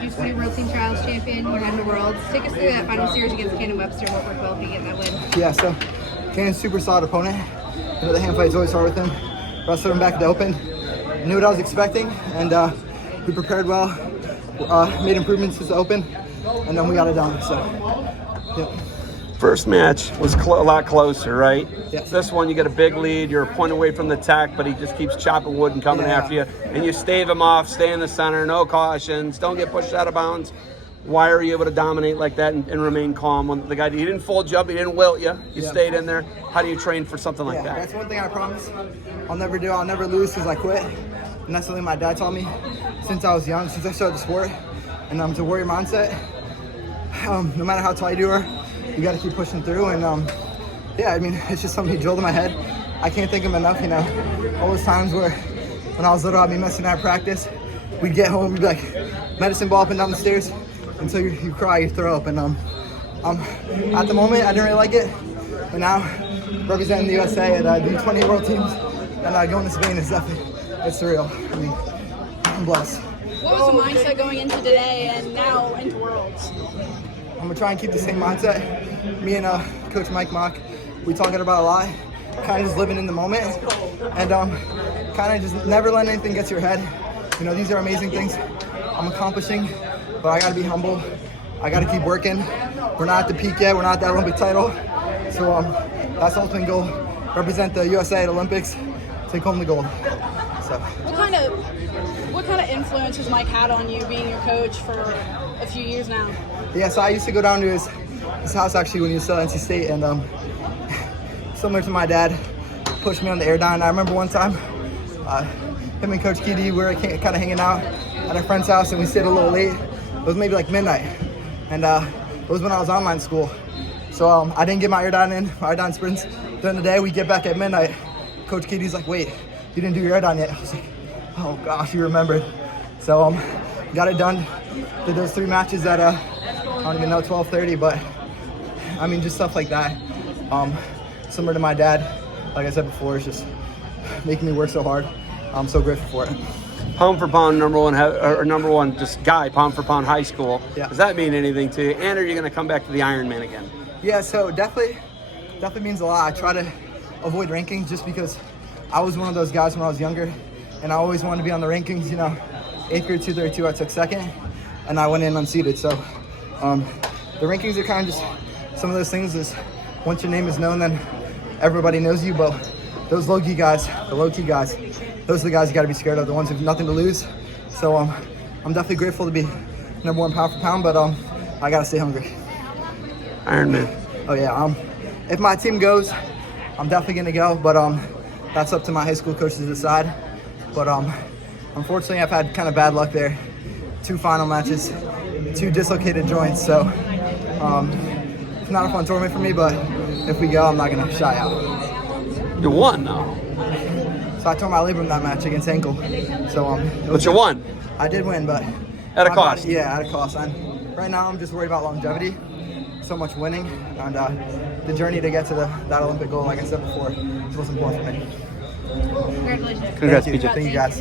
U20 World Team Trials champion. You're heading to Worlds. Take us through that final series against Cannon Webster. What worked well for you getting that win? Yeah, so Cannon's super solid opponent. You know, the hand fight's always hard with him. Wrestled him back at the open. Knew what I was expecting, and we prepared well. Made improvements to the open, and then we got it done. So, yeah. First match was a lot closer, right? Yes. This one, you get a big lead. You're a point away from the tech, but he just keeps chopping wood and coming after you. And you stave him off, stay in the center, no cautions, don't get pushed out of bounds. Why are you able to dominate like that and remain calm when the guy, he didn't fold you up, he didn't wilt you, you stayed in there? How do you train for something like that? That's one thing I promise I'll never do. I'll never lose because I quit. And that's something my dad taught me since I was young, since I started the sport. And it's a warrior mindset. No matter how tall you are, you got to keep pushing through. And yeah, I mean, it's just something he drilled in my head. I can't think of enough, you know, all those times where when I was little, I'd be missing out practice. We'd get home, we'd be like, medicine ball up and down the stairs until you cry, you throw up. And at the moment, I didn't really like it. But now, representing the USA at the U20 World Teams and going to Spain is definitely, it's surreal. I mean, I'm blessed. What was the mindset going into today and now into Worlds? I'm gonna try and keep the same mindset. Me and Coach Mike Mock, we talk about it a lot. Kind of just living in the moment, and kind of just never let anything get to your head. You know, these are amazing things I'm accomplishing, but I gotta be humble. I gotta keep working. We're not at the peak yet. We're not at that Olympic title, so that's the ultimate goal: represent the USA at Olympics, take home the gold. So. What kind of influence has Mike had on you, being your coach for a few years now? Yeah, so I used to go down to his house actually when he was still at NC State, and similar to my dad, pushed me on the air down. I remember one time, him and Coach KD, we were kind of hanging out at a friend's house, and we stayed a little late. It was maybe like midnight, and it was when I was online school. So I didn't get my air down in, my air down sprints. During the day, we get back at midnight. Coach KD's like, wait, you didn't do your air down yet. I was like, oh gosh, you remembered. So got it done. Did those 3 matches at I don't even know, 12:30, but I mean, just stuff like that. Similar to my dad, like I said before, it's just making me work so hard. I'm so grateful for it. Pound for pound, number one, just guy, pound for pound, high school. Yeah. Does that mean anything to you? And are you going to come back to the Ironman again? Yeah, so definitely means a lot. I try to avoid rankings just because I was one of those guys when I was younger, and I always wanted to be on the rankings. You know, 8th grade 232, I took second, and I went in unseeded. So the rankings are kind of just some of those things. Is once your name is known, then everybody knows you. But those low-key guys, the low-key guys, those are the guys you got to be scared of. The ones who have nothing to lose. So I'm definitely grateful to be number 1 pound for pound, but I got to stay hungry. Ironman. Oh yeah. If my team goes, I'm definitely gonna go. But that's up to my high school coaches to decide. But unfortunately, I've had kind of bad luck there. 2 final matches, 2 dislocated joints. So it's not a fun tournament for me. But if we go, I'm not gonna shy out. You won, though. So I tore my labrum that match against ankle. So But you won. I did win, but At a cost. Yeah, at a cost. Right now, I'm just worried about longevity. So much winning, and the journey to get to that Olympic goal, like I said before, is what's important for me. Congratulations. Congrats, Thank you. PJ. Thank you guys.